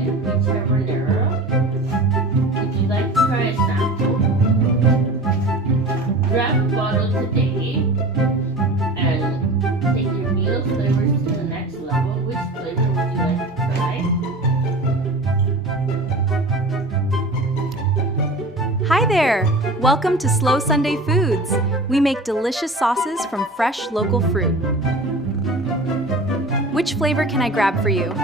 in each habanero. Would you like to try a sample? Grab a bottle today and take your meal flavors to the next level. Which flavor would you like to try? Hi there! Welcome to Slow Sunday Foods. We make delicious sauces from fresh local fruit. Which flavor can I grab for you?